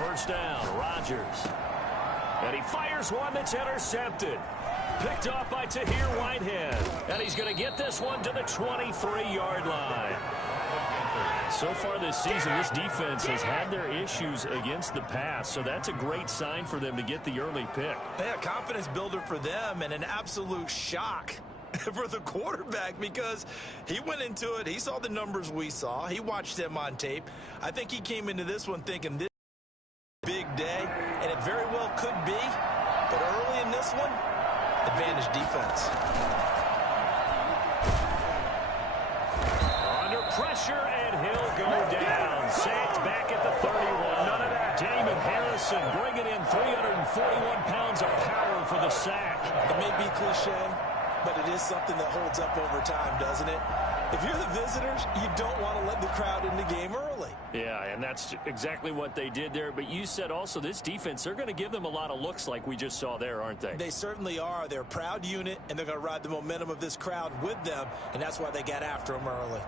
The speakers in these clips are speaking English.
first down. Rodgers. And he fires one that's intercepted. Picked off by Tahir Whitehead. And he's going to get this one to the 23-yard line. So far this season, this defense has had their issues against the pass, so that's a great sign for them to get the early pick. Yeah, confidence builder for them and an absolute shock for the quarterback because he went into it. He saw the numbers we saw. He watched them on tape. I think he came into this one thinking this is a big day, and it very well could be. But early in this one, advantage defense. Under pressure, and he'll go down. Sacked back at the 31. None of that. Damon Harrison bringing in 341 pounds of power for the sack. It may be cliche, but it is something that holds up over time, doesn't it? If you're the visitors, you don't want to let the crowd in the game early. Yeah, and that's exactly what they did there. But you said also this defense, they're going to give them a lot of looks like we just saw there, aren't they? They certainly are. They're a proud unit, and they're going to ride the momentum of this crowd with them, and that's why they got after them early.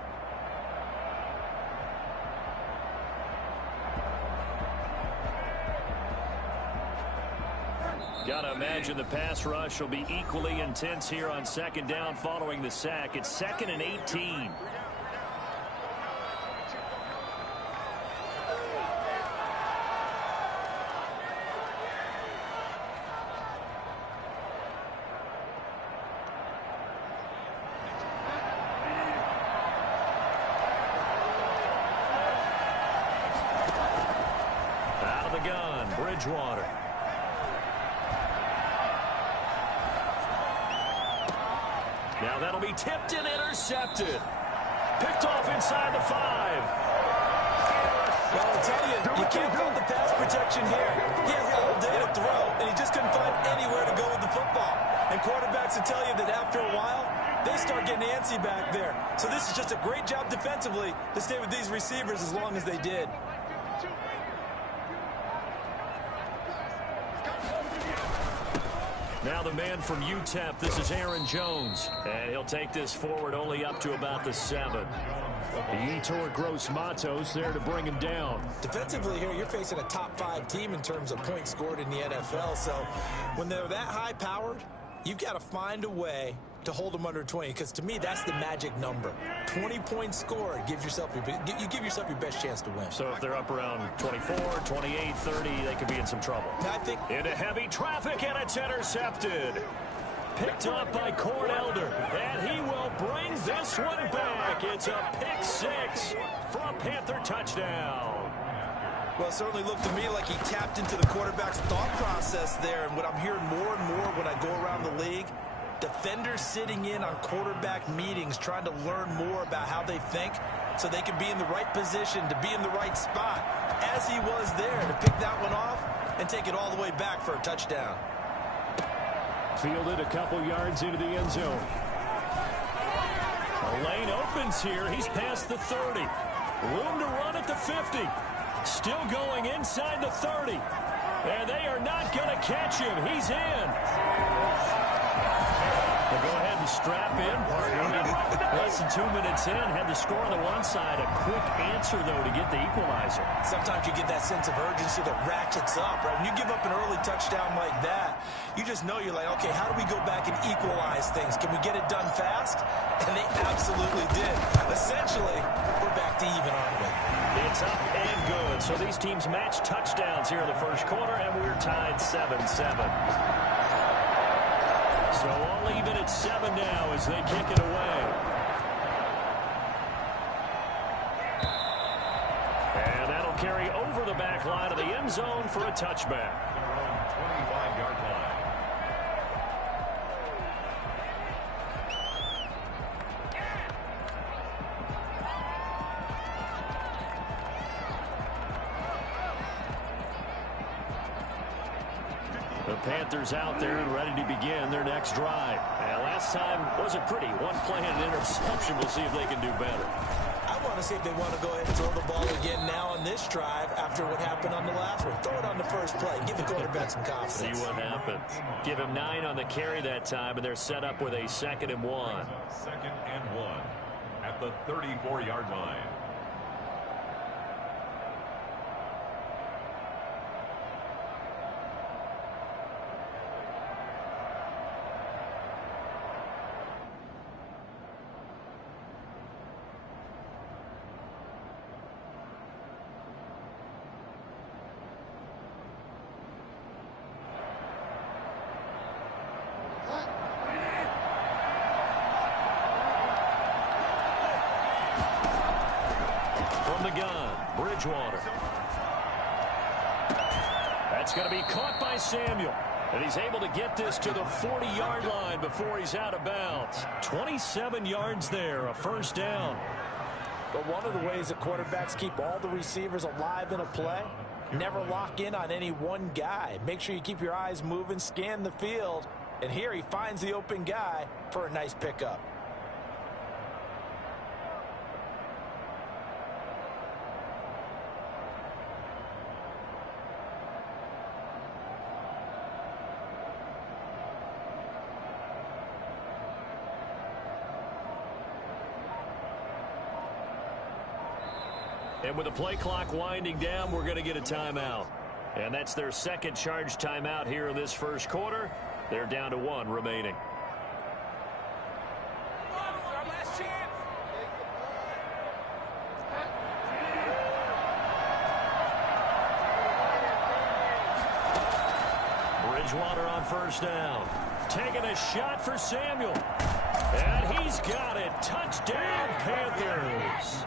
Gotta imagine the pass rush will be equally intense here on second down following the sack. It's 2nd and 18. Out of the gun, Bridgewater. Now that'll be tipped and intercepted. Picked off inside the 5. Well, I'll tell you, you can't call the pass protection here. He has the whole day to throw, and he just couldn't find anywhere to go with the football. And quarterbacks will tell you that after a while, they start getting antsy back there. So this is just a great job defensively to stay with these receivers as long as they did. Now the man from UTEP, this is Aaron Jones. And he'll take this forward only up to about the 7. Yetur Gross-Matos there to bring him down. Defensively here, you're facing a top 5 team in terms of points scored in the NFL. So when they're that high-powered, you've got to find a way to hold them under 20, because to me, that's the magic number. 20 points scored, you give yourself your best chance to win. So if they're up around 24, 28, 30, they could be in some trouble. I think into heavy traffic, and it's intercepted. Picked up by Corn Elder, and he will bring this one back. It's a pick 6 for a Panther touchdown. Well, it certainly looked to me like he tapped into the quarterback's thought process there. And what I'm hearing more and more when I go around the league, defenders sitting in on quarterback meetings trying to learn more about how they think so they can be in the right position to be in the right spot, as he was there to pick that one off and take it all the way back for a touchdown. Fielded a couple yards into the end zone. The lane opens here. He's past the 30. Room to run at the 50. Still going inside the 30. And they are not going to catch him. He's in. They'll go ahead and strap in, partner. Less than 2 minutes in, had the score on the one side. A quick answer, though, to get the equalizer. Sometimes you get that sense of urgency that ratchets up, right? When you give up an early touchdown like that, you just know you're like, okay, how do we go back and equalize things? Can we get it done fast? And they absolutely did. Essentially, we're back to even, aren't we? It's up and good. So these teams match touchdowns here in the first quarter, and we're tied 7-7. So all even at 7 now as they kick it away. And that'll carry over the back line of the end zone for a touchback. 25-yard line. The Panthers out there and ready to begin their next drive. And last time wasn't pretty. One play and an interception. We'll see if they can do better. I want to see if they want to go ahead and throw the ball again now on this drive after what happened on the last one. Throw it on the first play. Give the quarterback some confidence. See what happens. Give him 9 on the carry that time, and they're set up with a 2nd and 1. 2nd and 1 at the 34-yard line. From the gun, Bridgewater. That's going to be caught by Samuel. And he's able to get this to the 40-yard line before he's out of bounds. 27 yards there, a first down. But one of the ways that quarterbacks keep all the receivers alive in a play, never lock in on any one guy. Make sure you keep your eyes moving, scan the field. And here he finds the open guy for a nice pickup. And with the play clock winding down, we're going to get a timeout. And that's their second charge timeout here in this first quarter. They're down to 1 remaining. Bridgewater on first down. Taking a shot for Samuel. And he's got it. Touchdown, Panthers.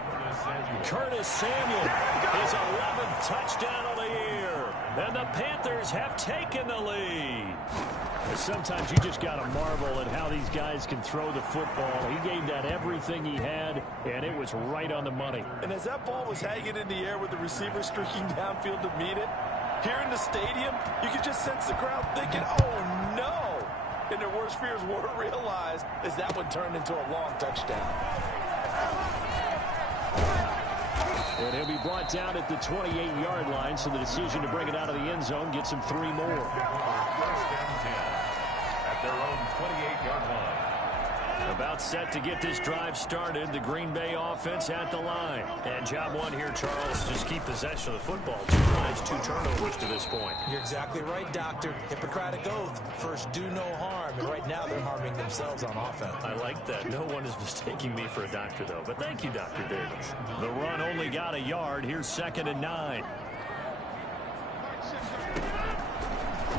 Curtis Samuel, his 11th touchdown of the year. And the Panthers have taken the lead. Sometimes you just got to marvel at how these guys can throw the football. He gave that everything he had, and it was right on the money. And as that ball was hanging in the air with the receiver streaking downfield to meet it, here in the stadium, you could just sense the crowd thinking, oh, no. And their worst fears were realized as that one turned into a long touchdown. And he'll be brought down at the 28-yard line, so the decision to bring it out of the end zone gets him 3 more. First and 10 at their own 28-yard line. About set to get this drive started. The Green Bay offense at the line. And job one here, Charles, just keep possession of the football. 2 tries, 2 turnovers to this point. You're exactly right, Doctor. Hippocratic oath. First, do no harm. And right now, they're harming themselves on offense. I like that. No one is mistaking me for a doctor, though. But thank you, Dr. Davis. The run only got a yard. Here's 2nd and 9.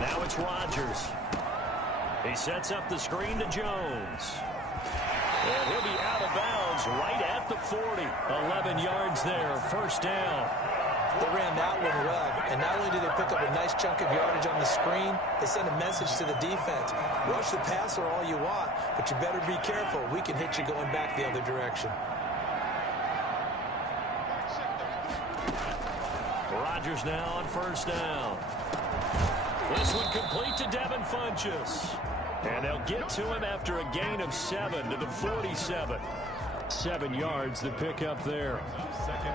Now it's Rodgers. He sets up the screen to Jones. And he'll be out of bounds right at the 40. 11 yards there, first down. They ran that one well, and not only did they pick up a nice chunk of yardage on the screen, they sent a message to the defense. Rush the passer all you want, but you better be careful. We can hit you going back the other direction. Rodgers now on first down. This one complete to Devin Funchess. And they'll get to him after a gain of 7 to the 47. 7 yards, the pickup there.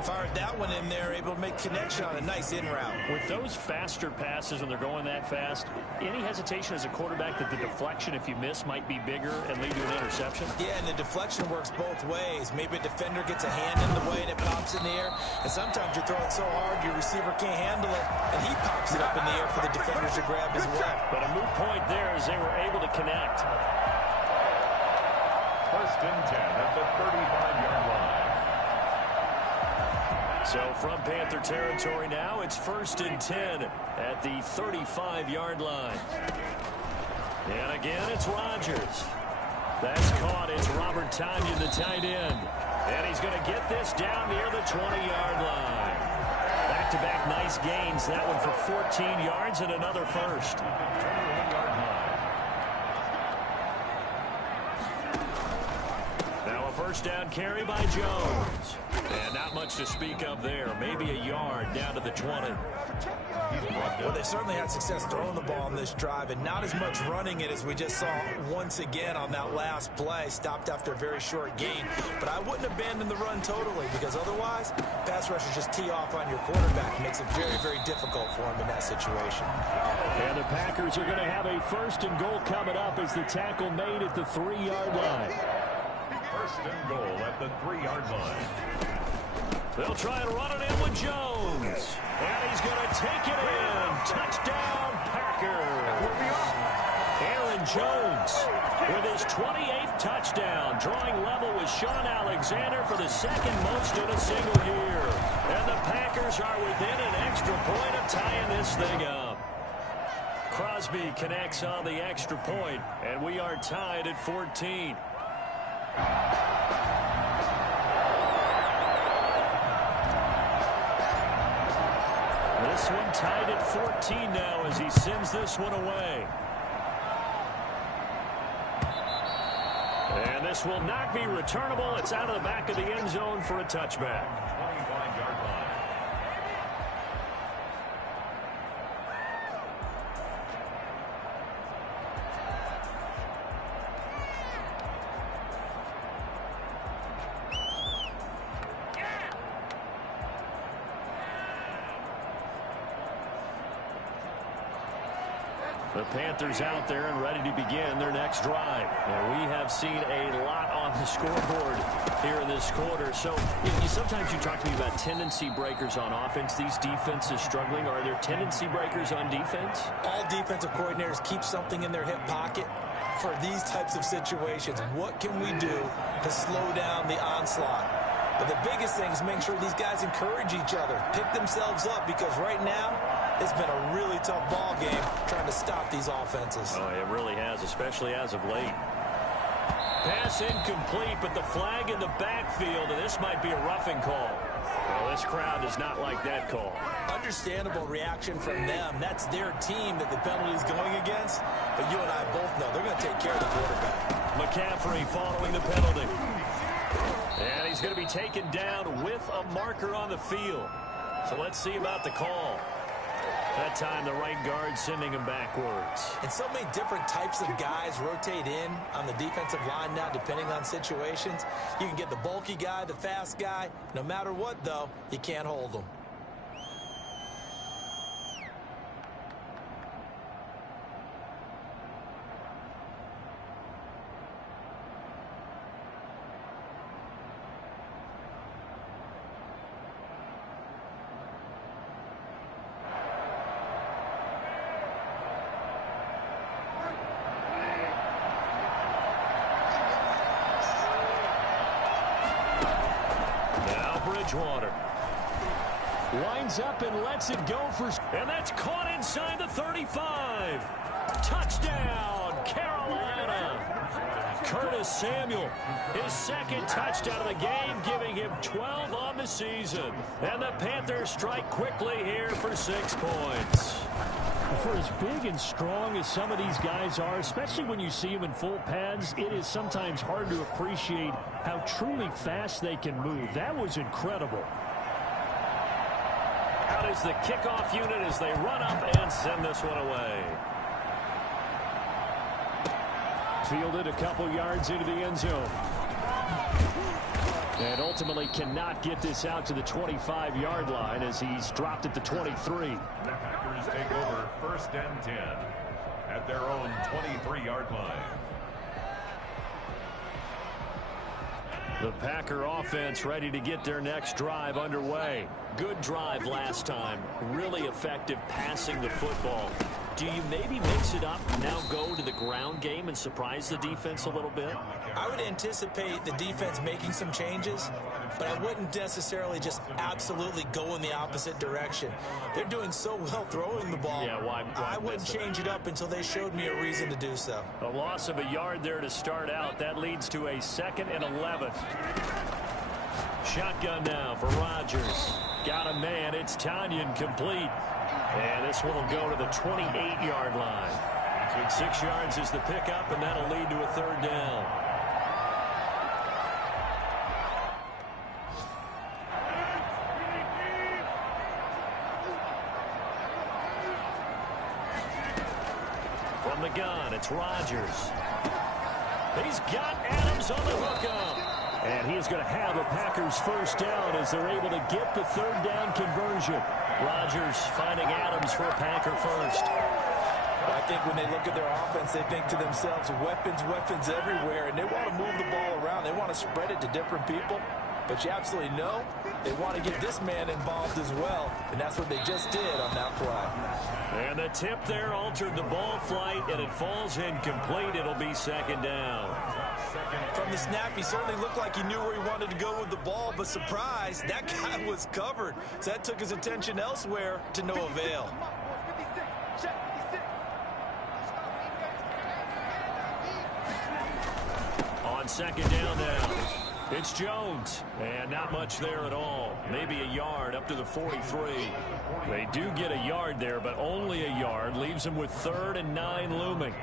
Fired that one in there, able to make connection on a nice in route. With those faster passes when they're going that fast, any hesitation as a quarterback that the deflection, if you miss, might be bigger and lead to an interception? Yeah, and the deflection works both ways. Maybe a defender gets a hand in the way and it pops in the air. And sometimes you throw it so hard your receiver can't handle it, and he pops it up in the air for the defenders to grab as well. But a moot point there as they were able to connect. First and 10 at the 35-yard line. So from Panther territory now, it's 1st and 10 at the 35-yard line. And again, it's Rodgers. That's caught. It's Robert Tonyan, the tight end. And he's going to get this down near the 20-yard line. Back-to-back nice gains. That one for 14 yards and another first. Now a first down carry by Jones. And not much to speak of there. Maybe a yard down to the 20. Well, they certainly had success throwing the ball on this drive, and not as much running it as we just saw once again on that last play. Stopped after a very short gain. But I wouldn't abandon the run totally, because otherwise, pass rushers just tee off on your quarterback. It makes it very, very difficult for him in that situation. And the Packers are going to have a 1st and goal coming up as the tackle made at the 3-yard line. 1st and goal at the 3-yard line. They'll try and run it in with Jones. And he's going to take it in. Touchdown, Packers. Aaron Jones with his 28th touchdown, drawing level with Sean Alexander for the 2nd most in a single year. And the Packers are within an extra point of tying this thing up. Crosby connects on the extra point, and we are tied at 14. This one tied at 14 now as he sends this one away. And this will not be returnable. It's out of the back of the end zone for a touchback. 25-yard line. The Panthers out there and ready to begin their next drive. And we have seen a lot on the scoreboard here in this quarter. So sometimes you talk to me about tendency breakers on offense. These defenses struggling. Are there tendency breakers on defense? All defensive coordinators keep something in their hip pocket for these types of situations. What can we do to slow down the onslaught? But the biggest thing is make sure these guys encourage each other, pick themselves up, because right now it's been a really tough ball game trying to stop these offenses. Oh, it really has, especially as of late. Pass incomplete, but the flag in the backfield, and this might be a roughing call. Well, this crowd does not like that call. Understandable reaction from them. That's their team that the penalty is going against. But you and I both know they're going to take care of the quarterback. McCaffrey following the penalty. And he's going to be taken down with a marker on the field. So let's see about the call. That time the right guard sending him backwards. And so many different types of guys rotate in on the defensive line now depending on situations. You can get the bulky guy, the fast guy. No matter what, though, you can't hold them. Bridgewater winds up and lets it go for, and that's caught inside the 35. Touchdown, Carolina. Curtis Samuel, his second touchdown of the game, giving him 12 on the season. And the Panthers strike quickly here for 6 points. For as big and strong as some of these guys are, especially when you see them in full pads, it is sometimes hard to appreciate how truly fast they can move. That was incredible. Out is the kickoff unit as they run up and send this one away. Fielded a couple yards into the end zone. And ultimately cannot get this out to the 25-yard line as he's dropped at the 23. The Packers take over 1st and 10 at their own 23-yard line. The Packer offense ready to get their next drive underway. Good drive last time. Really effective passing the football. Do you maybe mix it up, now go to the ground game and surprise the defense a little bit? I would anticipate the defense making some changes, but I wouldn't necessarily just absolutely go in the opposite direction. They're doing so well throwing the ball. Yeah, why I wouldn't change it up until they showed me a reason to do so. A loss of a yard there to start out. That leads to a 2nd and 11. Shotgun now for Rodgers. Got a man. It's Tanyan complete. And this one will go to the 28-yard line. 6 yards is the pickup, and that'll lead to a 3rd down. From the gun, it's Rodgers. He's got Adams on the hookup. And he is going to have a Packers 1st down as they're able to get the 3rd down conversion. Rodgers finding Adams for a Packer 1st. I think when they look at their offense, they think to themselves, weapons everywhere, and they want to move the ball around. They want to spread it to different people. But you absolutely know they want to get this man involved as well, and that's what they just did on that play. And the tip there altered the ball flight, and it falls incomplete. It'll be 2nd down. From the snap, he certainly looked like he knew where he wanted to go with the ball, but surprise, that guy was covered. So that took his attention elsewhere to no avail. On 2nd down now. It's Jones, and not much there at all. Maybe a yard up to the 43. They do get a yard there, but only a yard. Leaves them with 3rd and 9 looming.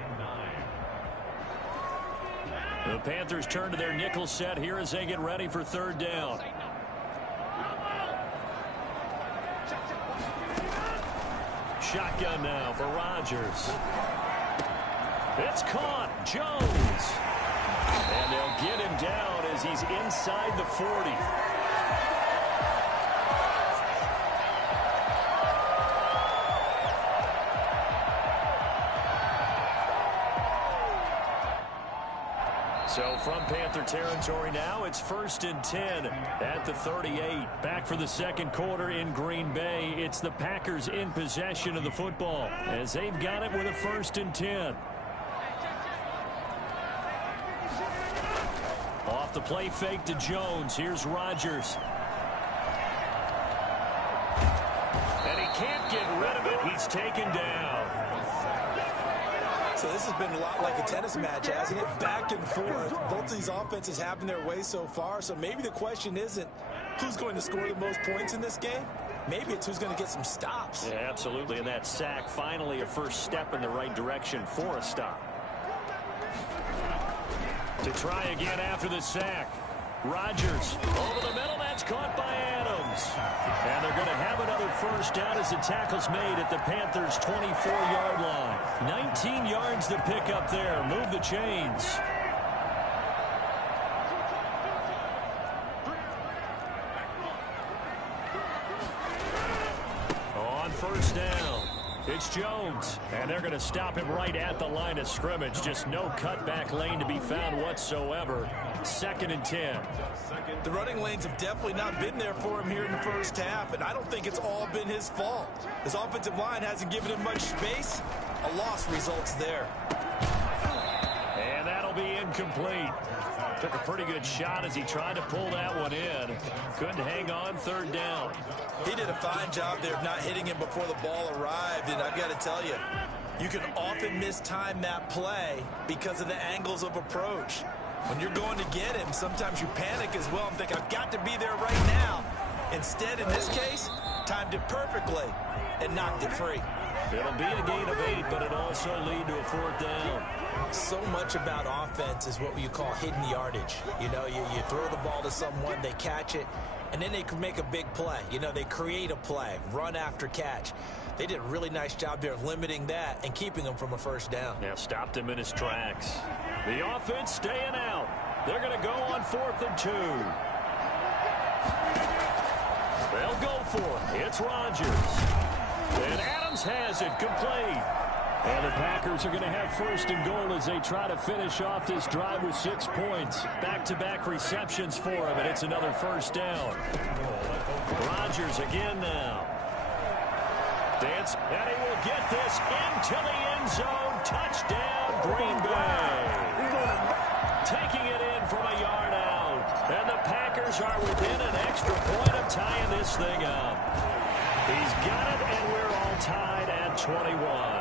The Panthers turn to their nickel set here as they get ready for 3rd down. Shotgun now for Rodgers. It's caught. Jones. And they'll get him down as he's inside the 40. So from Panther territory now, it's 1st and 10 at the 38. Back for the 2nd quarter in Green Bay. It's the Packers in possession of the football as they've got it with a 1st and 10. Off the play fake to Jones. Here's Rodgers. And he can't get rid of it. He's taken down. So this has been a lot like a tennis match, hasn't it? Back and forth. Both of these offenses have their way so far. So maybe the question isn't who's going to score the most points in this game. Maybe it's who's going to get some stops. Yeah, absolutely. And that sack, finally a first step in the right direction for a stop. To try again after the sack. Rodgers over the middle. That's caught by Adams. And they're going to have another first down as the tackle's made at the Panthers' 24-yard line. 19 yards to pick up there. Move the chains. On 1st down, it's Jones. And they're going to stop him right at the line of scrimmage. Just no cutback lane to be found whatsoever. 2nd and 10. The running lanes have definitely not been there for him here in the first half, and I don't think it's all been his fault. His offensive line hasn't given him much space. A loss results there. And that'll be incomplete. Took a pretty good shot as he tried to pull that one in. Couldn't hang on 3rd down. He did a fine job there of not hitting him before the ball arrived, and I've got to tell you, you can often mistime that play because of the angles of approach. When you're going to get him, sometimes you panic as well and think, I've got to be there right now. Instead, in this case, timed it perfectly and knocked it free. It'll be a gain of 8, but it also lead to a 4th down. So much about offense is what you call hidden yardage. You know, you throw the ball to someone, they catch it, and then they can make a big play. You know, they create a play, run after catch. They did a really nice job there of limiting that and keeping him from a first down. Now stopped him in his tracks. The offense staying out. They're going to go on 4th and 2. They'll go for it. It's Rodgers. And Adams has it complete. And the Packers are going to have 1st and goal as they try to finish off this drive with 6 points. Back-to-back receptions for him, and it's another first down. Rodgers again now. Dance, and he will get this into the end zone. Touchdown, Green Bay. Taking it in from a yard out. And the Packers are within an extra point of tying this thing up. He's got it, and we're all tied at 21.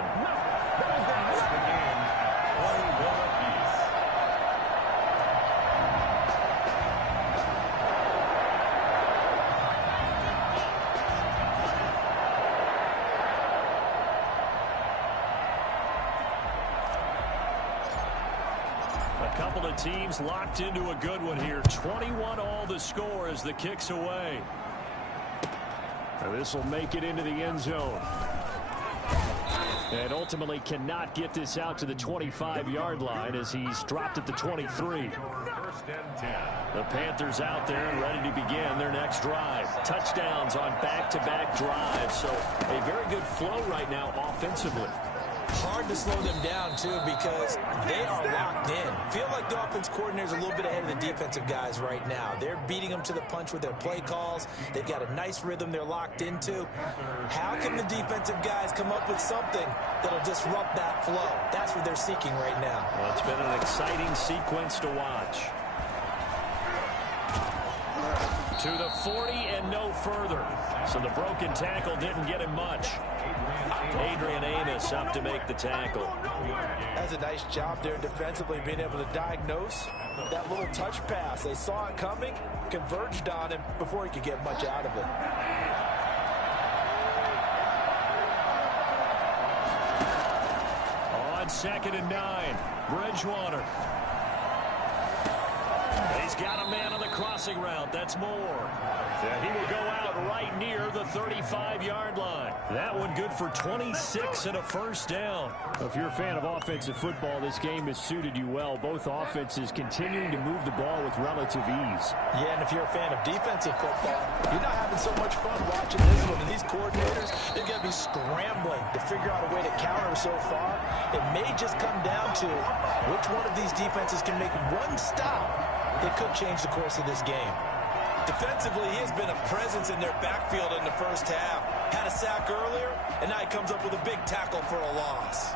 Couple of teams locked into a good one here. 21 all the score as the kick's away. Now this will make it into the end zone. And ultimately cannot get this out to the 25-yard line as he's dropped at the 23. The Panthers out there and ready to begin their next drive. Touchdowns on back-to-back drives. So a very good flow right now offensively. Hard to slow them down, too, because they are locked in. Feel like the offense coordinator's a little bit ahead of the defensive guys right now. They're beating them to the punch with their play calls. They've got a nice rhythm they're locked into. How can the defensive guys come up with something that'll disrupt that flow? That's what they're seeking right now. Well, it's been an exciting sequence to watch. To the 40 and no further. So the broken tackle didn't get him much. Adrian Amos up to make the tackle. That's a nice job there defensively, being able to diagnose that little touch pass. They saw it coming, converged on him before he could get much out of it. On 2nd and 9, Bridgewater. He's got a man on the crossing route. That's Moore. And he will go out right near the 35-yard line. That one good for 26 and a first down. If you're a fan of offensive football, this game has suited you well. Both offenses continuing to move the ball with relative ease. Yeah, and if you're a fan of defensive football, you're not having so much fun watching this one. And these coordinators, they're going to be scrambling to figure out a way to counter so far. It may just come down to which one of these defenses can make one stop that could change the course of this game. Defensively, he has been a presence in their backfield in the first half. Had a sack earlier, and now he comes up with a big tackle for a loss.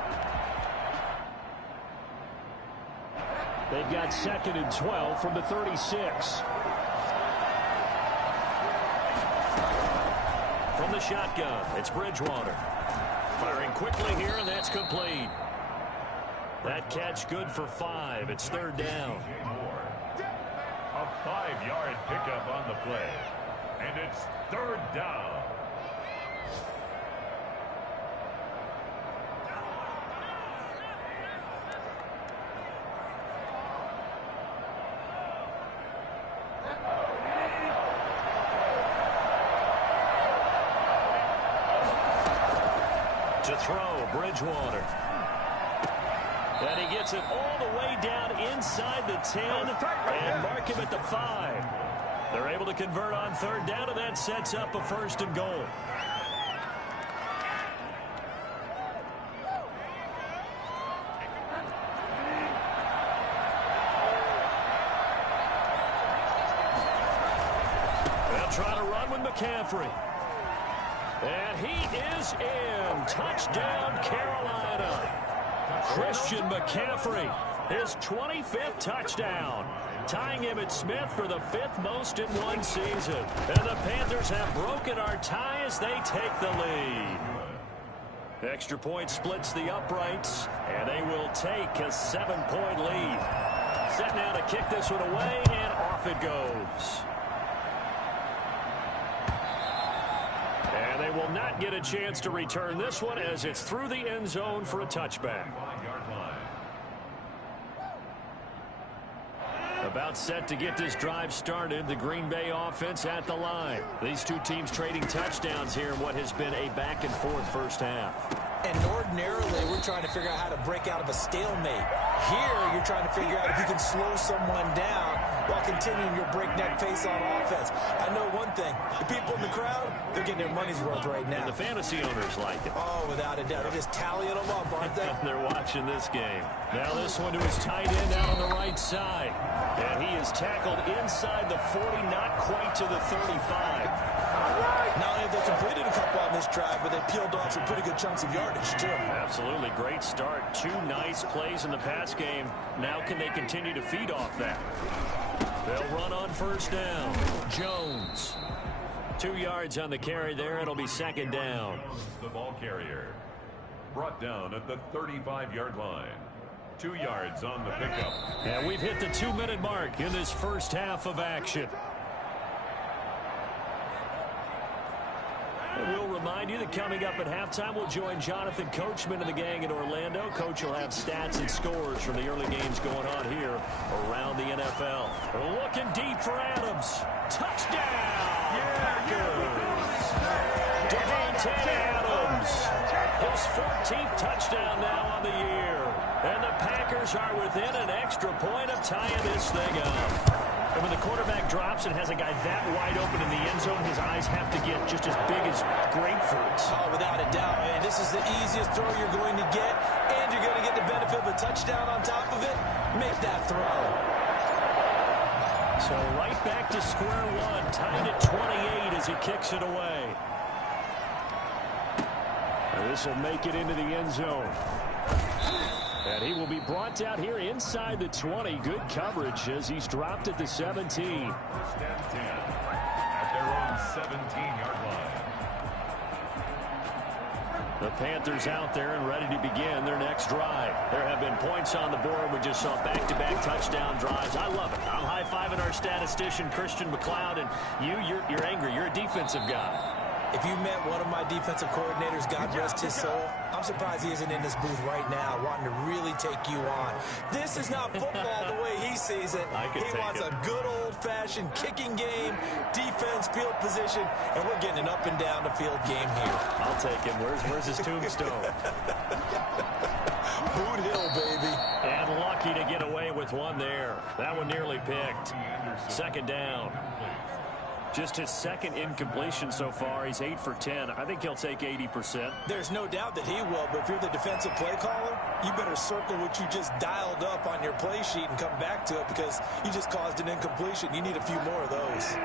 They've got 2nd and 12 from the 36. From the shotgun, it's Bridgewater. Firing quickly here, and that's complete. That catch good for 5. It's 3rd down. A 5-yard pickup on the play. And it's 3rd down. To throw, Bridgewater. And he gets it all the way down inside the 10 and mark him at the 5. They're able to convert on 3rd down, and that sets up a 1st and goal. They'll try to run with McCaffrey. And he is in. Touchdown, Carolina. Christian McCaffrey, his 25th touchdown, tying him at Smith for the 5th most in one season. And the Panthers have broken our tie as they take the lead. Extra point splits the uprights, and they will take a 7-point lead. Set now to kick this one away, and off it goes. And they will not get a chance to return this one as it's through the end zone for a touchback. About set to get this drive started, the Green Bay offense at the line. These two teams trading touchdowns here in what has been a back-and-forth first half. And ordinarily, we're trying to figure out how to break out of a stalemate. Here, you're trying to figure out if you can slow someone down while continuing your breakneck pace on offense. I know one thing. The people in the crowd, they're getting their money's worth right now. And the fantasy owners like it. Oh, without a doubt. They're just tallying them up, aren't they? They're watching this game. Now this one to his tight end out on the right side. And he is tackled inside the 40, not quite to the 35. Not only have they completed a couple on this drive, but they peeled off some pretty good chunks of yardage, too. Absolutely. Great start. 2 nice plays in the pass game. Now can they continue to feed off that? They'll run on 1st down. Jones. 2 yards on the carry there. It'll be 2nd down. The ball carrier. Brought down at the 35-yard line. 2 yards on the pickup. And we've hit the 2-minute mark in this first half of action. And we'll remind you that coming up at halftime, we'll join Jonathan Coachman and the gang in Orlando. Coach will have stats and scores from the early games going on here around the NFL. Looking deep for Adams. Touchdown! Packers! Davante Adams. His 14th touchdown now on the year. And the Packers are within an extra point of tying this thing up. And when the quarterback drops and has a guy that wide open in the end zone, his eyes have to get just as big as grapefruits. Oh, without a doubt. And this is the easiest throw you're going to get, and you're going to get the benefit of a touchdown on top of it. Make that throw. So right back to square one, tied at 28 as he kicks it away. And this will make it into the end zone. And he will be brought down here inside the 20. Good coverage as he's dropped at the 17. First and 10 at their own 17-yard line. The Panthers out there and ready to begin their next drive. There have been points on the board. We just saw back-to-back touchdown drives. I love it. I'm high-fiving our statistician, Christian McLeod, and you're angry. You're a defensive guy. If you met one of my defensive coordinators, God rest his soul, I'm surprised he isn't in this booth right now wanting to really take you on. This is not football the way he sees it. He wants a good old-fashioned kicking game, defense, field position, and we're getting an up-and-down-the-field game here. I'll take him. Where's his tombstone? Boot Hill, baby. And lucky to get away with one there. That one nearly picked. Second down. Just his second incompletion so far. He's 8 for 10. I think he'll take 80%. There's no doubt that he will, but if you're the defensive play caller, you better circle what you just dialed up on your play sheet and come back to it because you just caused an incompletion. You need a few more of those.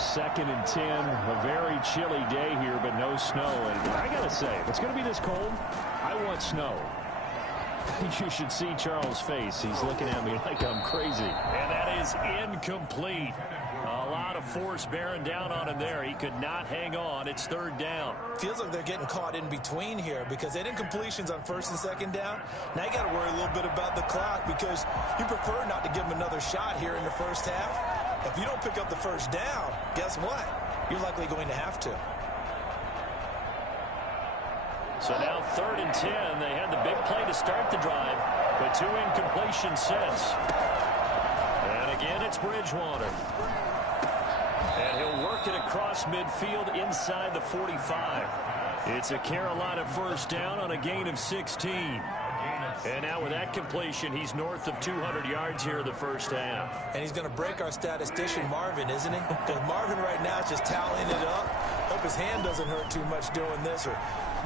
Second and 10. A very chilly day here, but no snow. And I got to say, if it's going to be this cold, I want snow. You should see Charles' face. He's looking at me like I'm crazy. And that is incomplete. A lot of force bearing down on him there. He could not hang on. It's third down. Feels like they're getting caught in between here because they had incompletions on first and second down. Now you got to worry a little bit about the clock because you prefer not to give them another shot here in the first half. If you don't pick up the first down, guess what? You're likely going to have to. So now third and 10. They had the big play to start the drive, but 2 incompletions since. And again, it's Bridgewater. And he'll work it across midfield inside the 45. It's a Carolina first down on a gain of 16. And now with that completion, he's north of 200 yards here in the first half. And he's going to break our statistician, Marvin, isn't he? Because Marvin right now is just tallying it up. Hope his hand doesn't hurt too much doing this or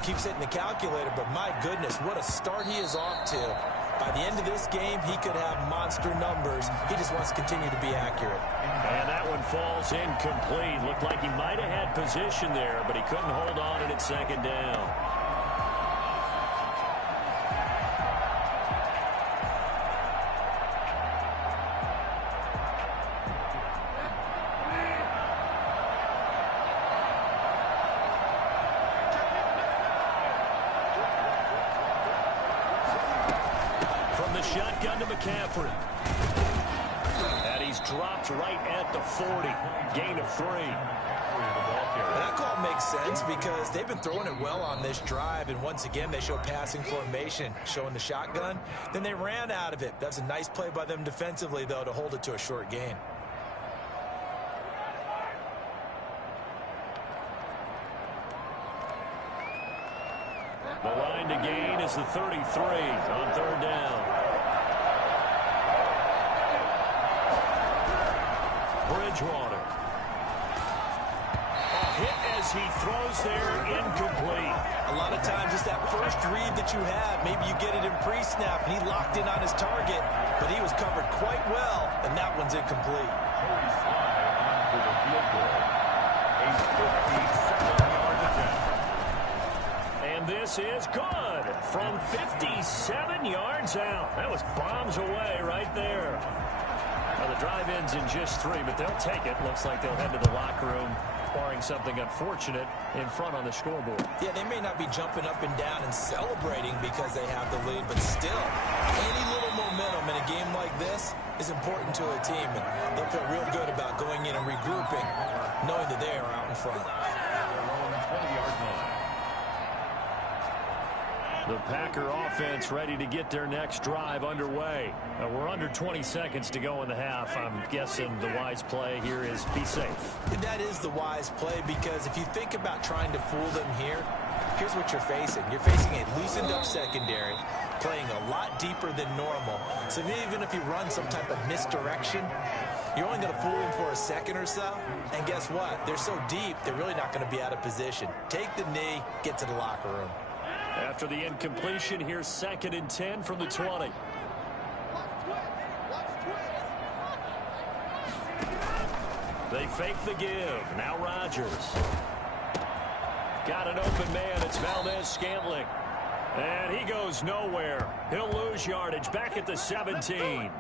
keeps hitting the calculator. But my goodness, what a start he is off to. By the end of this game, he could have monster numbers. He just wants to continue to be accurate. And that one falls incomplete. Looked like he might have had position there, but he couldn't hold on it at second down. Shotgun to McCaffrey. And he's dropped right at the 40. Gain of 3. That call makes sense because they've been throwing it well on this drive, and once again they show passing formation, showing the shotgun. Then they ran out of it. That's a nice play by them defensively, though, to hold it to a short gain. The line to gain is the 33 on third down. Bridgewater. A hit as he throws there, incomplete. A lot of times it's that first read that you have. Maybe you get it in pre-snap, and he locked in on his target, but he was covered quite well, and that one's incomplete. And this is good from 57 yards out. That was bombs away right there. Well, the drive ends in just 3, but they'll take it. Looks like they'll head to the locker room, barring something unfortunate in front on the scoreboard. Yeah, they may not be jumping up and down and celebrating because they have the lead, but still, any little momentum in a game like this is important to a team, and they'll feel real good about going in and regrouping, knowing that they are out in front. The Packer offense ready to get their next drive underway. We're under 20 seconds to go in the half. I'm guessing the wise play here is be safe. And that is the wise play because if you think about trying to fool them here, here's what you're facing. You're facing a loosened up secondary, playing a lot deeper than normal. So even if you run some type of misdirection, you're only going to fool them for a second or so. And guess what? They're so deep, they're really not going to be out of position. Take the knee, get to the locker room. After the incompletion, here's second and 10 from the 20. They fake the give. Now Rodgers. Got an open man. It's Valdez-Scantling. And he goes nowhere. He'll lose yardage back at the 17.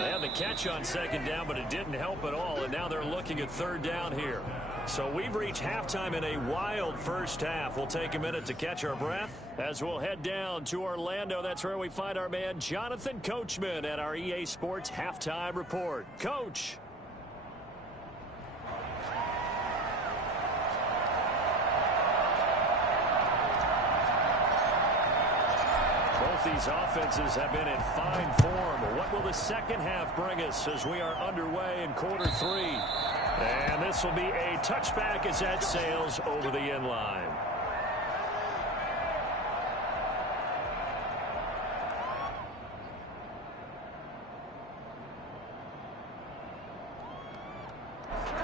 And on the catch on second down, but it didn't help at all, and now they're looking at third down here. So we've reached halftime in a wild first half. We'll take a minute to catch our breath as we'll head down to Orlando. That's where we find our man Jonathan Coachman at our EA Sports Halftime Report. Coach. Both these offenses have been in fine form. What will the second half bring us as we are underway in quarter three? And this will be a touchback as that sails over the end line.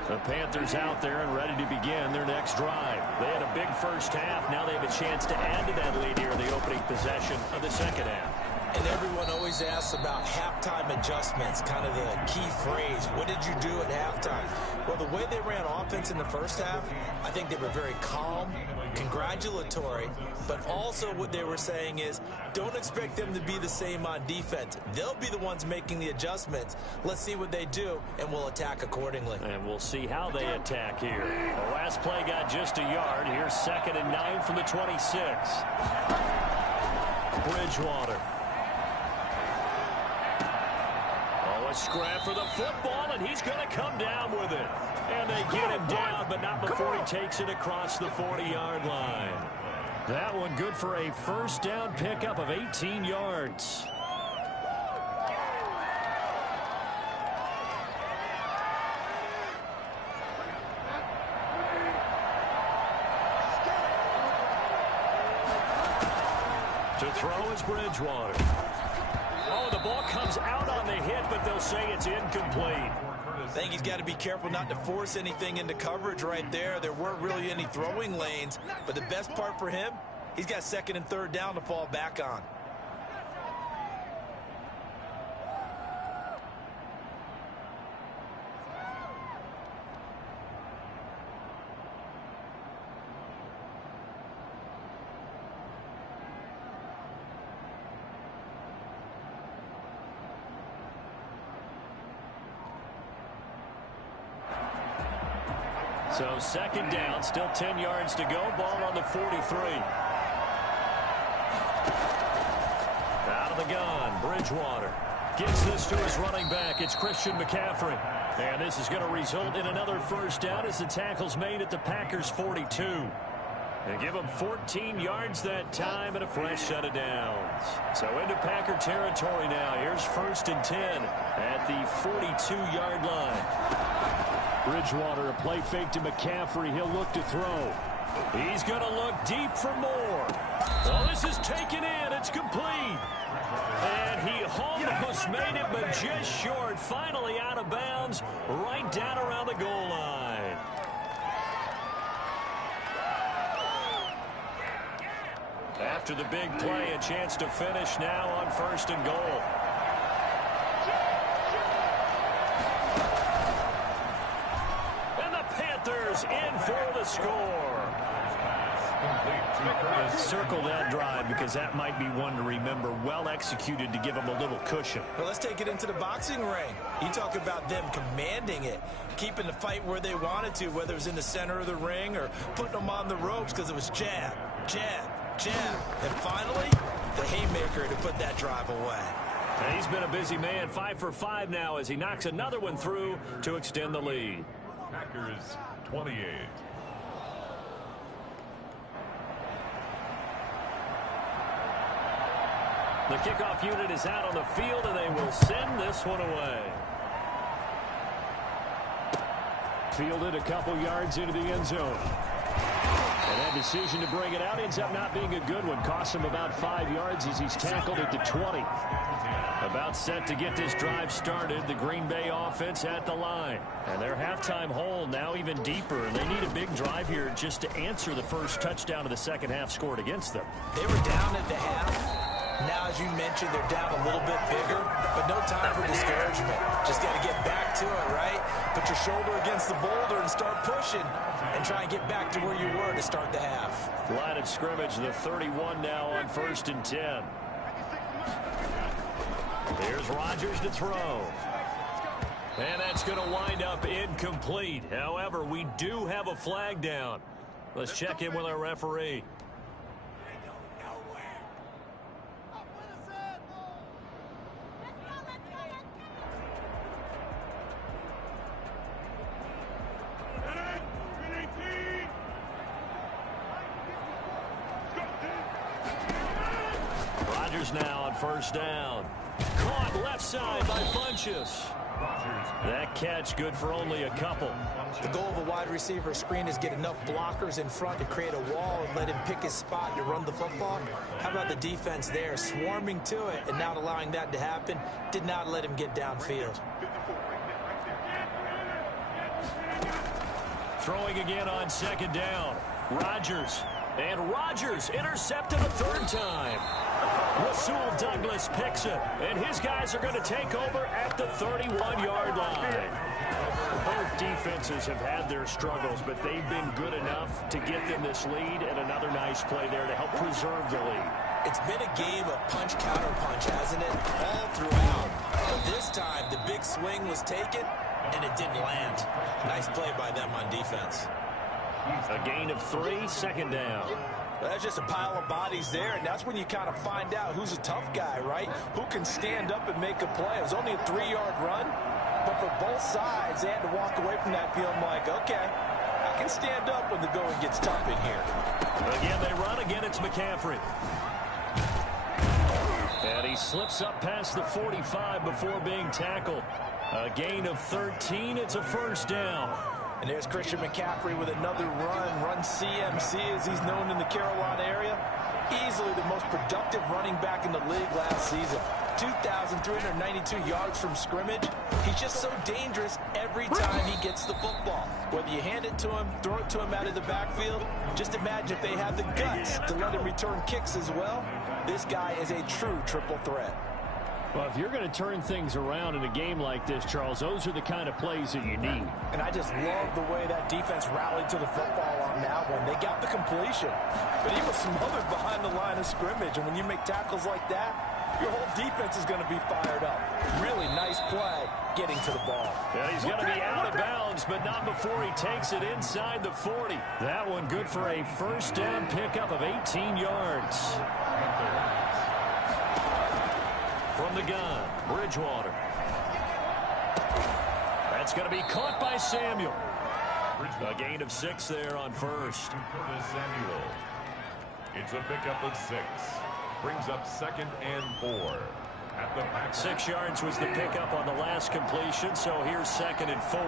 The Panthers out there and ready to begin their next drive. They had a big first half. Now they have a chance to add to that lead here in the opening possession of the second half. And everyone always asks about halftime adjustments, kind of the key phrase. What did you do at halftime? Well, the way they ran offense in the first half, I think they were very calm, congratulatory, but also what they were saying is don't expect them to be the same on defense. They'll be the ones making the adjustments. Let's see what they do, and we'll attack accordingly. And we'll see how they attack here. The last play got just a yard. Here's 2nd and 9 from the 26. Bridgewater. A scrap for the football, and he's going to come down with it. And they get him down, but not before he takes it across the 40-yard line. That one good for a first down pickup of 18 yards. To throw is Bridgewater. Oh, the ball comes out on the hit, but they'll say it's incomplete. I think he's got to be careful not to force anything into coverage right there. There weren't really any throwing lanes, but the best part for him, he's got 2nd and 3rd down to fall back on. So 2nd down, still 10 yards to go. Ball on the 43. Out of the gun, Bridgewater gets this to his running back. It's Christian McCaffrey. And this is going to result in another first down as the tackle's made at the Packers' 42. They give them 14 yards that time and a fresh set of downs. So into Packer territory now. Here's 1st and 10 at the 42-yard line. Bridgewater, a play fake to McCaffrey. He'll look to throw. He's going to look deep for more. Well, this is taken in. It's complete. And he almost made it, but just short. Finally out of bounds, right down around the goal line. After the big play, a chance to finish now on 1st and goal. In for the score. Circle that drive because that might be one to remember. Well executed to give them a little cushion. Well, let's take it into the boxing ring. You talk about them commanding it, keeping the fight where they wanted to, whether it was in the center of the ring or putting them on the ropes because it was jab, jab, jab. And finally, the haymaker to put that drive away. And he's been a busy man, 5 for 5 now as he knocks another one through to extend the lead. Packers 28. The kickoff unit is out on the field, and they will send this one away. Fielded a couple yards into the end zone. And that decision to bring it out ends up not being a good one. Costs him about 5 yards as he's tackled at the 20. About set to get this drive started. The Green Bay offense at the line. And their halftime hole now even deeper. And they need a big drive here just to answer the first touchdown of the second half scored against them. They were down at the half. Now, as you mentioned, they're down a little bit bigger, but no time for discouragement. Just got to get back to it, right? Put your shoulder against the boulder and start pushing and try and get back to where you were to start the half. Line of scrimmage, the 31 now on 1st and 10. Here's Rodgers to throw. And that's going to wind up incomplete. However, we do have a flag down. Let's check in with our referee. Rodgers now on first down. Caught left side by Funchess. That catch good for only a couple. The goal of a wide receiver screen is get enough blockers in front to create a wall and let him pick his spot to run the football. How about the defense there, swarming to it and not allowing that to happen? Did not let him get downfield. Throwing again on second down. Rodgers. And Rodgers intercepted a third time. Rasul Douglas picks it, and his guys are going to take over at the 31-yard line. Both defenses have had their struggles, but they've been good enough to get them this lead, and another nice play there to help preserve the lead. It's been a game of punch-counter-punch, hasn't it? All throughout. But this time, the big swing was taken, and it didn't land. Nice play by them on defense. A gain of 3, second down. That's just a pile of bodies there, and that's when you kind of find out who's a tough guy, right? Who can stand up and make a play. It was only a 3-yard run, but for both sides, they had to walk away from that feeling like, okay, I can stand up when the going gets tough in here. Again, they run. Again, it's McCaffrey. And he slips up past the 45 before being tackled. A gain of 13. It's a first down. And there's Christian McCaffrey with another run CMC as he's known in the Carolina area. Easily the most productive running back in the league last season. 2,392 yards from scrimmage. He's just so dangerous every time he gets the football. Whether you hand it to him, throw it to him out of the backfield, just imagine if they had the guts to let him return kicks as well. This guy is a true triple threat. Well, if you're going to turn things around in a game like this, Charles, those are the kind of plays that you need. And I just love the way that defense rallied to the football on that one. They got the completion, but he was smothered behind the line of scrimmage. And when you make tackles like that, your whole defense is going to be fired up. Really nice play getting to the ball. Yeah, he's going to be out of bounds, but not before he takes it inside the 40. That one good for a first down pickup of 18 yards. From the gun, Bridgewater. That's going to be caught by Samuel. A gain of 6 there on first. Samuel. It's a pickup of 6. Brings up 2nd and 4. At the back. 6 yards was the pickup on the last completion, so here's 2nd and 4.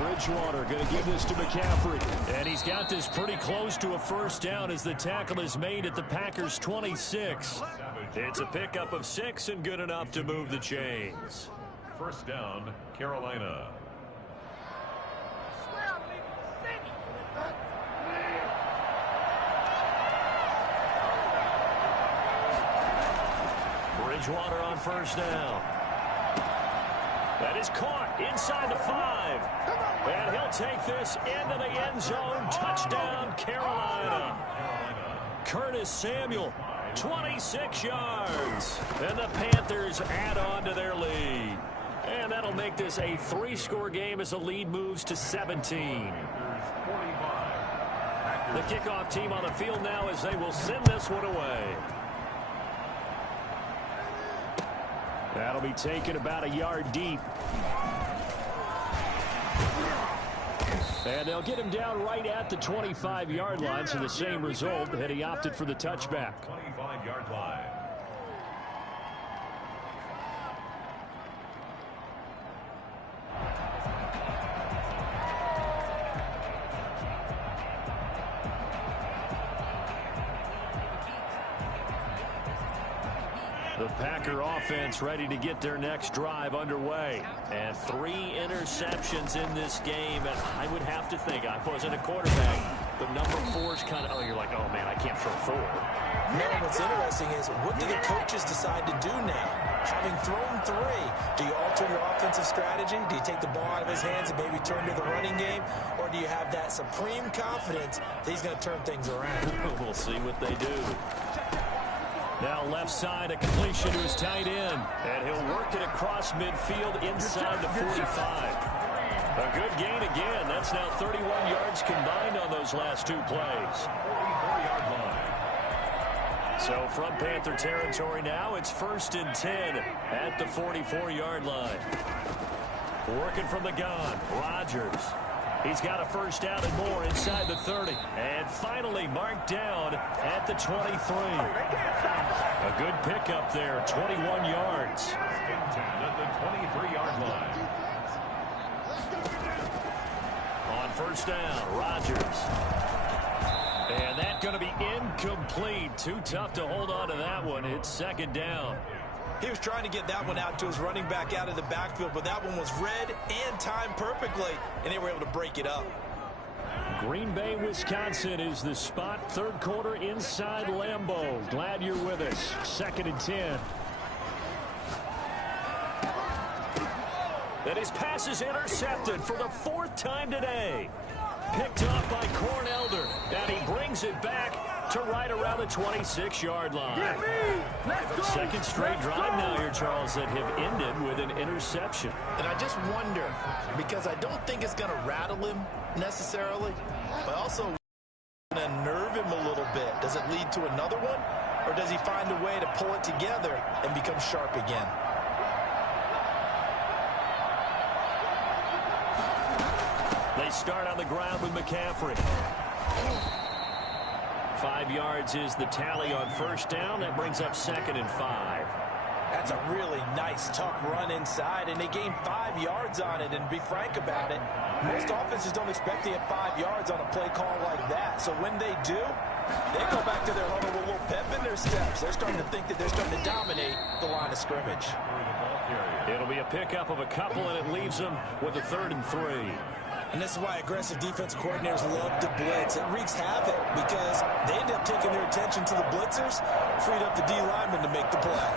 Bridgewater going to give this to McCaffrey. And he's got this pretty close to a first down as the tackle is made at the Packers' 26. It's a pickup of 6 and good enough to move the chains. First down, Carolina. Bridgewater on first down. That is caught inside the 5. And he'll take this into the end zone. Touchdown, Carolina. Curtis Samuel, 26 yards. And the Panthers add on to their lead. And that'll make this a 3-score game as the lead moves to 17. The kickoff team on the field now as they will send this one away. That'll be taken about a yard deep. And they'll get him down right at the 25-yard line, so the same result, and he opted for the touchback. 25-yard line. The Packer offense ready to get their next drive underway. And 3 interceptions in this game. And I would have to think, I wasn't a quarterback, but number 4's kind of, you're like, oh, man, I can't throw 4. No, what's interesting is, what do the coaches decide to do now? Having thrown 3, do you alter your offensive strategy? Do you take the ball out of his hands and maybe turn to the running game? Or do you have that supreme confidence that he's going to turn things around? We'll see what they do. Now left side, a completion to his tight end. And he'll work it across midfield inside the 45. A good gain again. That's now 31 yards combined on those last two plays. 44-yard line. So from Panther territory now, it's 1st and 10 at the 44-yard line. Working from the gun, Rodgers. He's got a first down and more inside the 30. And finally marked down at the 23. A good pickup there, 21 yards. At the 23-yard line. On first down, Rodgers. And that's going to be incomplete. Too tough to hold on to that one. It's 2nd down. He was trying to get that one out to his running back out of the backfield, but that one was read and timed perfectly, and they were able to break it up. Green Bay, Wisconsin is the spot. 3rd quarter inside Lambeau. Glad you're with us. 2nd and 10. And his pass is intercepted for the 4th time today. Picked off by Cornelder, and he brings it back to right around the 26-yard line. 2nd straight drive now here, Charles, that have ended with an interception. And I just wonder, because I don't think it's going to rattle him necessarily, but also going to nerve him a little bit. Does it lead to another one, or does he find a way to pull it together and become sharp again? They start on the ground with McCaffrey. 5 yards is the tally on first down. That brings up 2nd and 5. That's a really nice, tough run inside, and they gained 5 yards on it. And to be frank about it, most offenses don't expect to get 5 yards on a play call like that. So when they do, they go back to their huddle with a little pep in their steps. They're starting to think that they're starting to dominate the line of scrimmage. It'll be a pickup of a couple, and it leaves them with a 3rd and 3. And this is why aggressive defensive coordinators love to blitz. It wreaks havoc because they end up taking their attention to the blitzers, freed up the D lineman to make the play.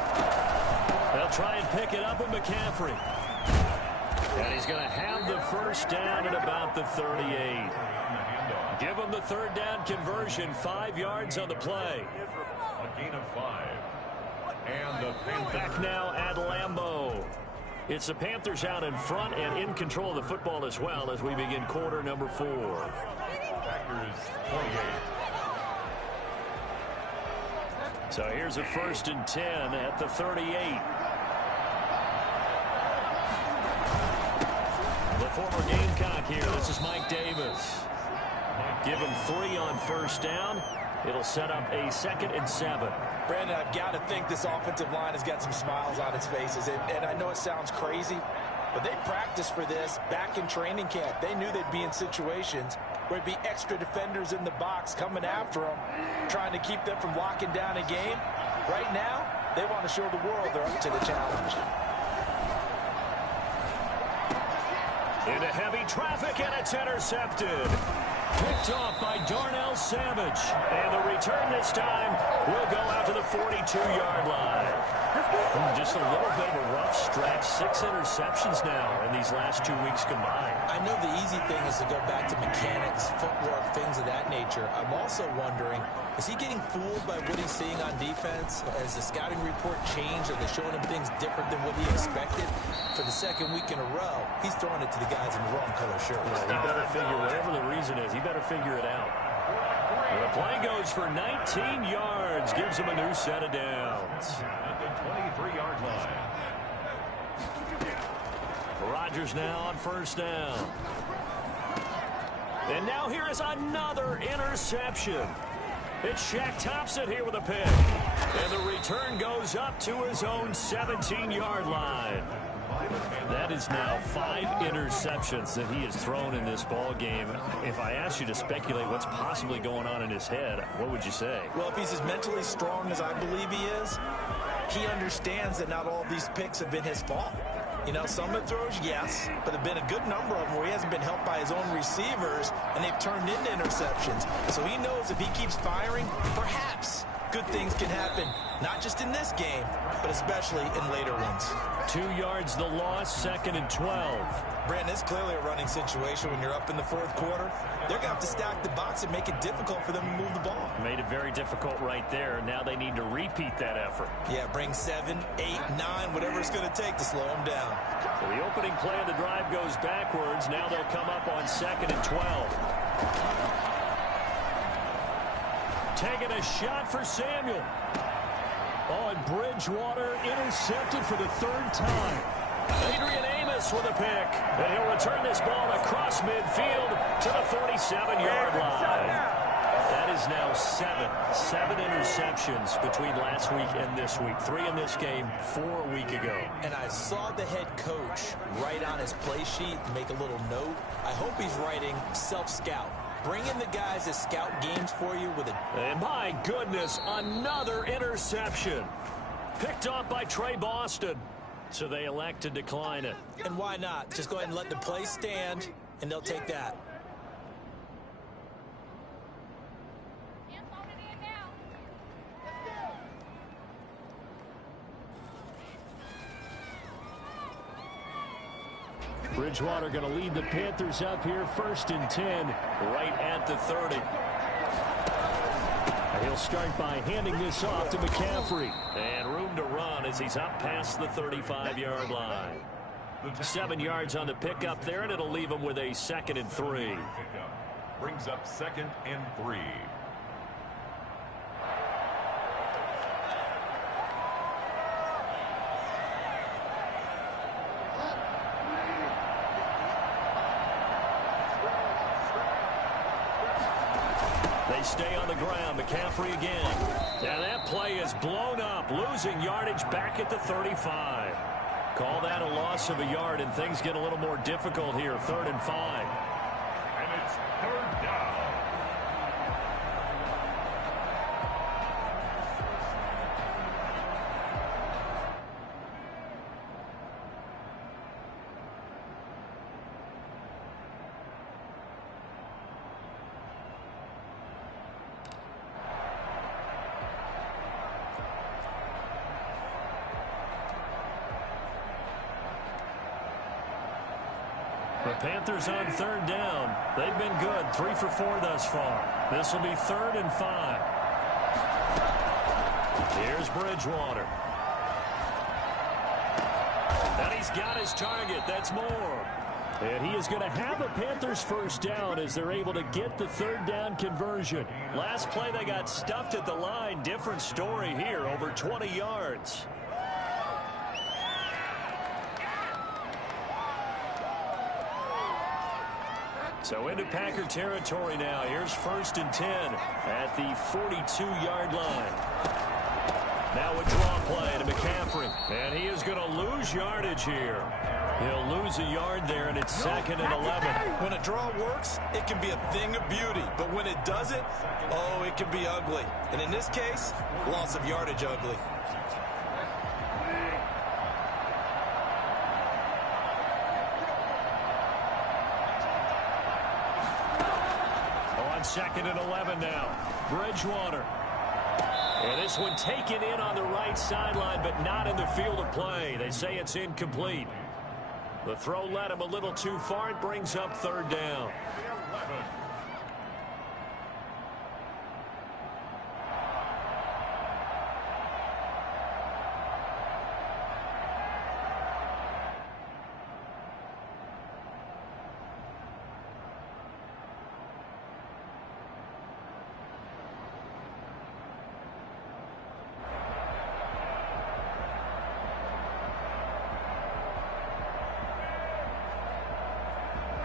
They'll try and pick it up with McCaffrey. And he's going to have the first down at about the 38. Give him the 3rd down conversion, 5 yards on the play. A gain of 5. And the Panthers back now at Lambeau. It's the Panthers out in front and in control of the football as well as we begin quarter number 4. Packers 28. So here's a 1st and 10 at the 38. The former Gamecock here. This is Mike Davis. Give him 3 on first down. It'll set up a 2nd and 7. Brandon, I've got to think this offensive line has got some smiles on its faces. And I know it sounds crazy, but they practiced for this back in training camp. They knew they'd be in situations where it'd be extra defenders in the box coming after them, trying to keep them from locking down a game. Right now, they want to show the world they're up to the challenge. Into heavy traffic, and it's intercepted. Picked off by Darnell Savage. And the return this time will go out to the 42-yard line. Just a little bit of a rough stretch. 6 interceptions now in these last 2 weeks combined. I know the easy thing is to go back to mechanics, footwork, things of that nature. I'm also wondering, is he getting fooled by what he's seeing on defense? Has the scouting report changed? Are they showing him things different than what he expected? For the 2nd week in a row, he's throwing it to the guys in the wrong color shirts. Yeah, he better figure, whatever the reason is, he better figure it out. The play goes for 19 yards, gives him a new set of downs. At the 23-yard line. Rodgers now on first down. And now here is another interception. It's Shaq Thompson here with a pick. And the return goes up to his own 17-yard line. That is now 5 interceptions that he has thrown in this ball game. If I asked you to speculate what's possibly going on in his head, what would you say? Well, if he's as mentally strong as I believe he is, he understands that not all of these picks have been his fault. You know, some of the throws, yes, but there have been a good number of them where he hasn't been helped by his own receivers, and they've turned into interceptions. So he knows if he keeps firing, perhaps good things can happen, not just in this game, but especially in later ones. 2 yards the loss, 2nd and 12. Brandon, it's clearly a running situation when you're up in the fourth quarter. They're going to have to stack the box and make it difficult for them to move the ball. Made it very difficult right there. Now they need to repeat that effort. Yeah, bring 7, 8, 9, whatever it's going to take to slow them down. So the opening play of the drive goes backwards. Now they'll come up on 2nd and 12. Taking a shot for Samuel. Oh, and Bridgewater intercepted for the 3rd time. Adrian Amos with a pick. And he'll return this ball across midfield to the 47-yard line. That is now 7 interceptions between last week and this week. 3 in this game, 4 a week ago. And I saw the head coach write on his play sheet, make a little note. I hope he's writing self-scout. Bring in the guys that scout games for you with it. And my goodness, another interception. Picked off by Trey Boston. So they elect to decline it. And why not? Just go ahead and let the play stand, and they'll take that. Bridgewater going to lead the Panthers up here, 1st and 10, right at the 30. He'll start by handing this off to McCaffrey. And room to run as he's up past the 35-yard line. 7 yards on the pickup there, and it'll leave him with a 2nd and 3. Brings up 2nd and 3. They stay on the ground. McCaffrey again. Now that play is blown up, losing yardage back at the 35. Call that a loss of a yard, and things get a little more difficult here. 3rd and 5. And it's 3rd down. The Panthers on 3rd down. They've been good. 3 for 4 thus far. This will be 3rd and 5. Here's Bridgewater. And he's got his target. That's more. And he is going to have a Panthers 1st down as they're able to get the 3rd down conversion. Last play they got stuffed at the line. Different story here. Over 20 yards. So into Packer territory now. Here's 1st and 10 at the 42-yard line. Now a draw play to McCaffrey. And he is going to lose yardage here. He'll lose a yard there, and it's 2nd and 11. When a draw works, it can be a thing of beauty. But when it doesn't, oh, it can be ugly. And in this case, loss of yardage ugly. On 2nd and 11 now. Bridgewater. And this one taken in on the right sideline, but not in the field of play. They say it's incomplete. The throw led him a little too far. It brings up 3rd down.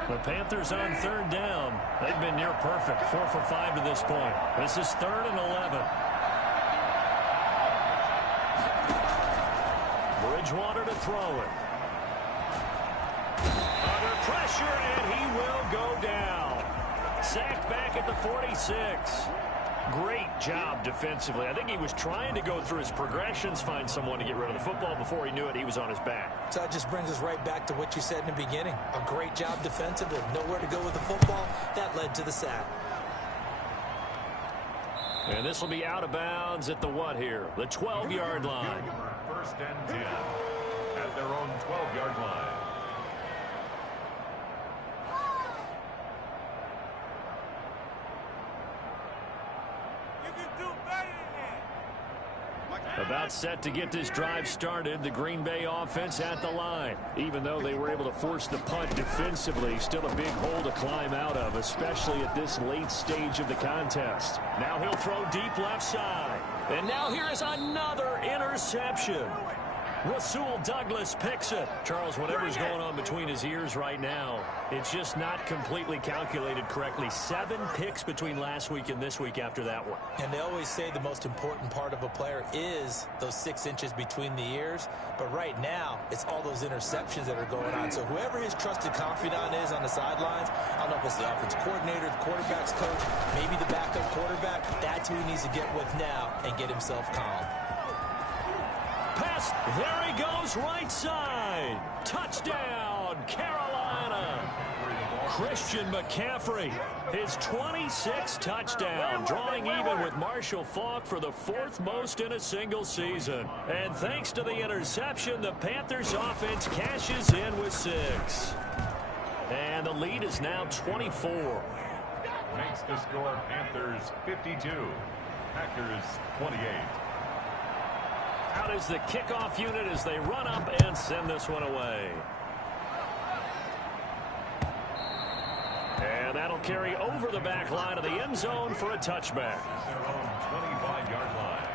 The Panthers on 3rd down. They've been near perfect. 4 for 5 to this point. This is 3rd and 11. Bridgewater to throw it. Under pressure, and he will go down. Sacked back at the 46. Great job defensively. I think he was trying to go through his progressions, find someone to get rid of the football. Before he knew it, he was on his back. So that just brings us right back to what you said in the beginning. A great job defensively. Nowhere to go with the football. That led to the sack. And this will be out of bounds at the what here? The 12-yard line. First and 10 at their own 12-yard line. About set to get this drive started, the Green Bay offense at the line. Even though they were able to force the punt defensively, still a big hole to climb out of, especially at this late stage of the contest. Now he'll throw deep left side. And now here is another interception. Rasul Douglas picks it. Charles, whatever's going on between his ears right now, it's just not completely calculated correctly. 7 picks between last week and this week after that one. And they always say the most important part of a player is those 6 inches between the ears. But right now, it's all those interceptions that are going on. So whoever his trusted confidant is on the sidelines, I don't know if it's the offensive coordinator, the quarterback's coach, maybe the backup quarterback, that's who he needs to get with now and get himself calm. Pass, there he goes, right side. Touchdown, Carolina. Christian McCaffrey, his 26th touchdown, drawing even with Marshall Faulk for the 4th most in a single season. And thanks to the interception, the Panthers offense cashes in with 6. And the lead is now 24. Makes the score Panthers 52, Packers 28. Out is the kickoff unit as they run up and send this one away. And that'll carry over the back line of the end zone for a touchback. Their own 25-yard line.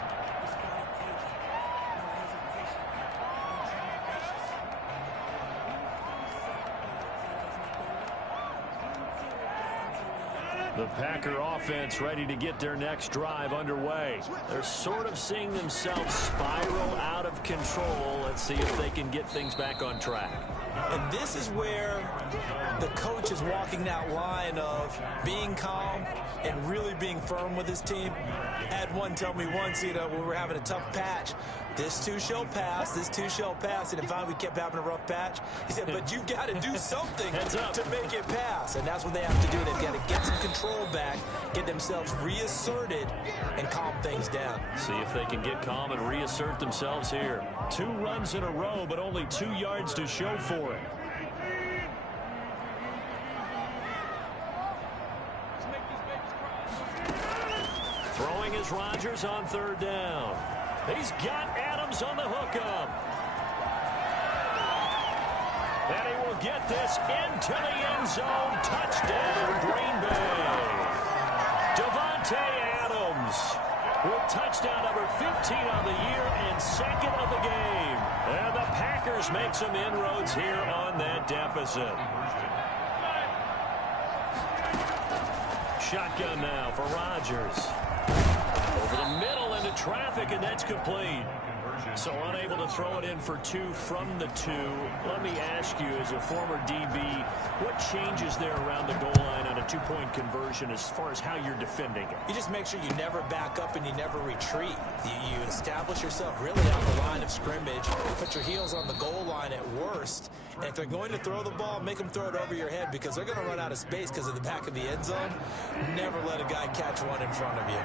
The Packer offense ready to get their next drive underway. They're sort of seeing themselves spiral out of control. Let's see if they can get things back on track. And this is where the coach is walking that line of being calm and really being firm with his team. I had one tell me once, when we were having a tough patch, this too shall pass, this too shall pass. And then finally we kept having a rough patch. He said, but you've got to do something to make it pass. And that's what they have to do. They've got to get some control back, get themselves reasserted, and calm things down. See if they can get calm and reassert themselves here. 2 runs in a row, but only 2 yards to show for it. Throwing is Rodgers on 3rd down. He's got Adams on the hookup. And he will get this into the end zone. Touchdown, Green Bay. Davante Adams with touchdown number 15 on the year and 2nd of the game. And the Packers make some inroads here on that deficit. Shotgun now for Rodgers. Over the middle into traffic, and that's complete. So unable to throw it in for 2 from the 2. Let me ask you, as a former DB, what changes there around the goal line on a 2-point conversion as far as how you're defending it? You just make sure you never back up and you never retreat. You establish yourself really on the line of scrimmage, put your heels on the goal line at worst, and if they're going to throw the ball, make them throw it over your head because they're going to run out of space because of the back of the end zone. Never let a guy catch one in front of you.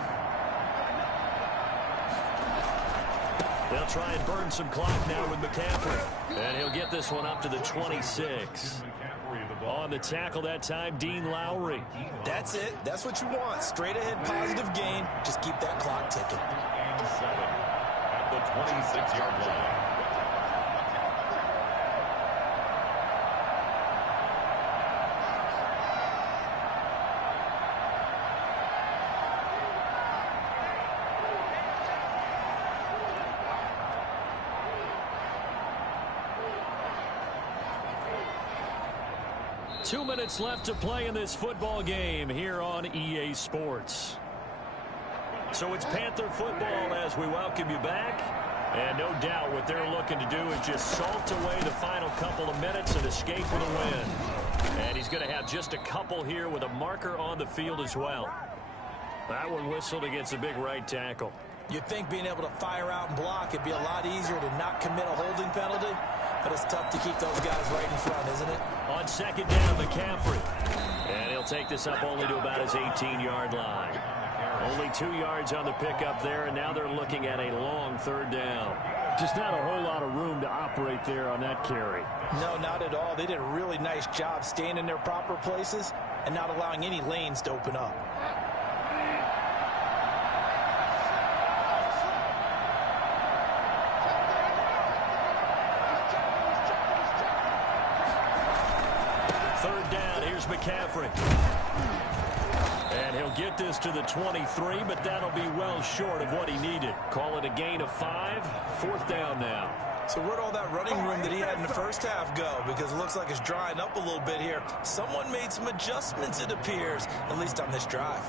They'll try and burn some clock now with McCaffrey. And he'll get this one up to the 26. On the tackle that time, Dean Lowry. That's it. That's what you want. Straight ahead positive gain. Just keep that clock ticking. And 7 at the 26-yard line. 2 minutes left to play in this football game here on EA Sports. So it's Panther football as we welcome you back. And no doubt what they're looking to do is just salt away the final couple of minutes and escape with a win. And he's going to have just a couple here with a marker on the field as well. That one whistled against a big right tackle. You'd think being able to fire out and block, it'd be a lot easier to not commit a holding penalty. But it's tough to keep those guys right in front, isn't it? On 2nd down, McCaffrey. And he'll take this up only to about his 18-yard line. Only 2 yards on the pickup there, and now they're looking at a long third down. Just not a whole lot of room to operate there on that carry. No, not at all. They did a really nice job staying in their proper places and not allowing any lanes to open up. Third down, here's McCaffrey. And he'll get this to the 23, but that'll be well short of what he needed. Call it a gain of 5. Fourth down now. So where'd all that running room that he had in the first half go? Because it looks like it's drying up a little bit here. Someone made some adjustments, it appears, at least on this drive.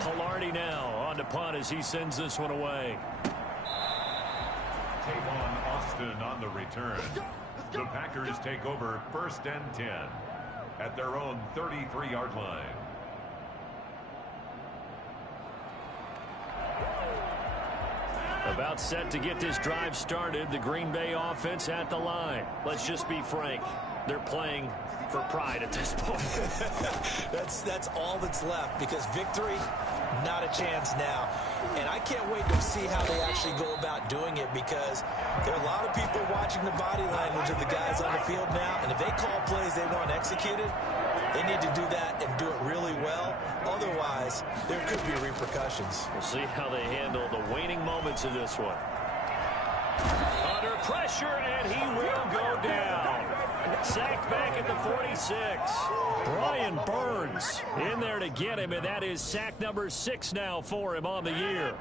Palardy now on to punt as he sends this one away. Tavon Austin on the return. The Packers take over 1st and 10 at their own 33-yard line. About set to get this drive started. The Green Bay offense at the line. Let's just be frank. They're playing for pride at this point. That's all that's left, because victory, not a chance now. And I can't wait to see how they actually go about doing it, because there are a lot of people watching the body language of the guys on the field now, and if they call plays they want executed, they need to do that and do it really well. Otherwise, there could be repercussions. We'll see how they handle the waning moments of this one. Under pressure, and he will go down. Sacked back at the 46. Brian Burns in there to get him, and that is sack number 6 now for him on the year.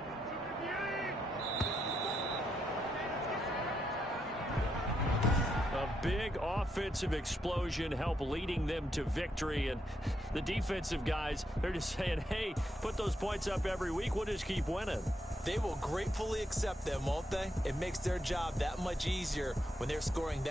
A big offensive explosion helped leading them to victory, and the defensive guys, they're just saying, hey, put those points up every week, we'll just keep winning. They will gratefully accept them, won't they? It makes their job that much easier when they're scoring that